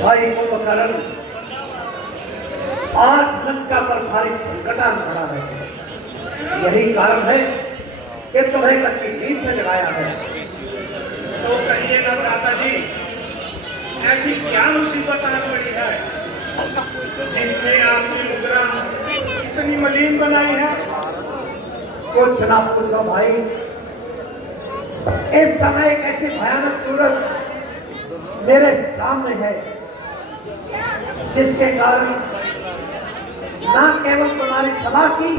भाई कुंभकर्ण, आज लंका पर भारी संकट आ पड़ा है। यही कारण है कि तुम्हें कच्ची नींद से जगाया है। तो कहिए ना भ्राता जी, ऐसी क्या मुसीबत आ पड़ी है जिसने आपकी मुद्रा इतनी मलिन बनाई है? कुछ ना पूछो भाई। इस समय एक ऐसी भयानक सूरत मेरे सामने है जिसके कारण न केवल तुम्हारी सभा की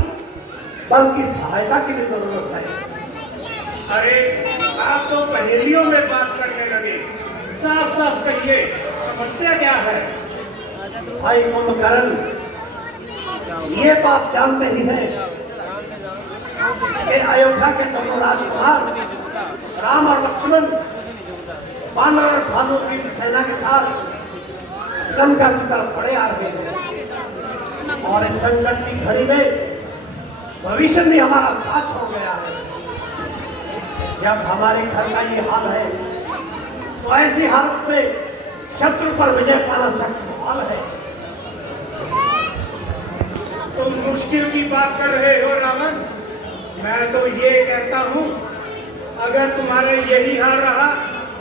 बल्कि सहायता की भी जरूरत है। अरे आप तो पहेलियों में बात करने लगे, साफ साफ कहिए समस्या क्या है? भाई कुंभकर्ण, ये बात जानते ही हैं कि अयोध्या के दोनों राजकुमार राम और लक्ष्मण वानर और भालू की सेना के साथ लंका की तरफ बड़े आ रहे हैं और इस संकट की घड़ी में भविष्य में हमारा साथ छोड़ गया है। जब हमारे घर का ये हाल है तो ऐसी हालत में शत्रु पर विजय पाना सख्त मुहाल है। तुम मुश्किल की बात कर रहे हो रावण। मैं तो ये कहता हूँ, अगर तुम्हारा यही हाल रहा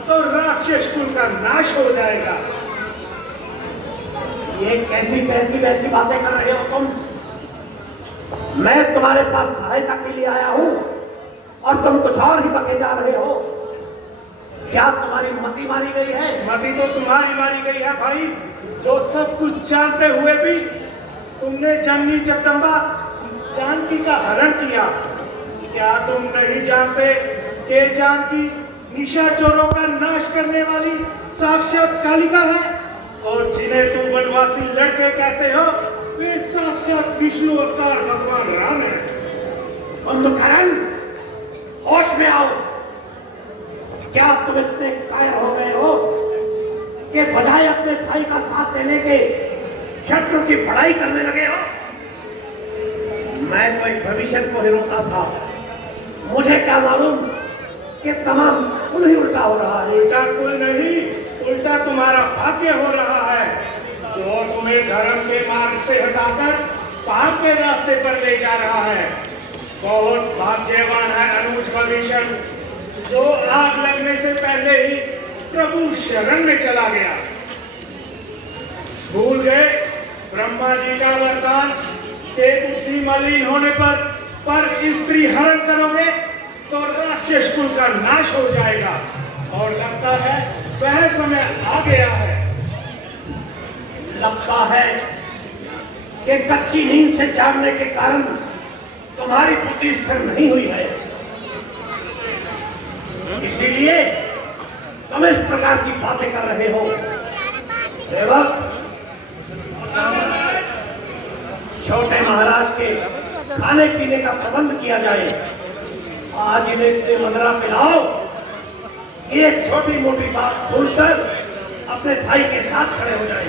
तो राक्षस कुल का नाश हो जाएगा। ये कैसी बहती बहती बातें कर रहे हो तुम? मैं तुम्हारे पास सहायता के लिए आया हूँ और तुम कुछ और ही बके जा रहे हो। क्या तुम्हारी मति मारी गई है? मति तो तुम्हारी मारी गई है भाई, जो सब कुछ जानते हुए भी तुमने जननी जगदम्बा जानकी का हरण किया। क्या तुम नहीं जानते कि जानकी निशाचरों का नाश करने वाली साक्षात कालिका है, और जिन्हें तुम वनवासी लड़के कहते हो वे साक्षात विष्णु अवतार भगवान राम है। कुंभकर्ण, होश में आओ। क्या तुम इतने कायर हो गए हो कि बजाय अपने भाई का साथ देने के शत्रु की पढ़ाई करने लगे हो? मैं तो एक भविष्य को ही रोका था। मुझे क्या मालूम कि तमाम कुल ही उल्टा हो रहा है। उल्टा कुल नहीं, उल्टा तुम्हारा भाग्य हो रहा है, जो तुम्हें धर्म के मार्ग से हटाकर पाप के रास्ते पर ले जा रहा है। बहुत भाग्यवान है अनुज भविष्य, जो आग लगने से पहले ही प्रभु शरण में चला गया। भूल गए ब्रह्मा जी का वरदान के बुद्धि मलिन होने पर स्त्री हरण करोगे तो राक्षस कुल का नाश हो जाएगा, और लगता है वह समय आ गया है। लगता है कि कच्ची नींद से जागने के कारण तुम्हारी बुद्धि स्थिर नहीं हुई है, इसीलिए तुम इस प्रकार की बातें कर रहे हो। सेवक, छोटे महाराज के खाने पीने का प्रबंध किया जाए। आज इन्हें इतने मदरा पिलाओ, एक छोटी मोटी बात भूलकर अपने भाई के साथ खड़े हो जाए।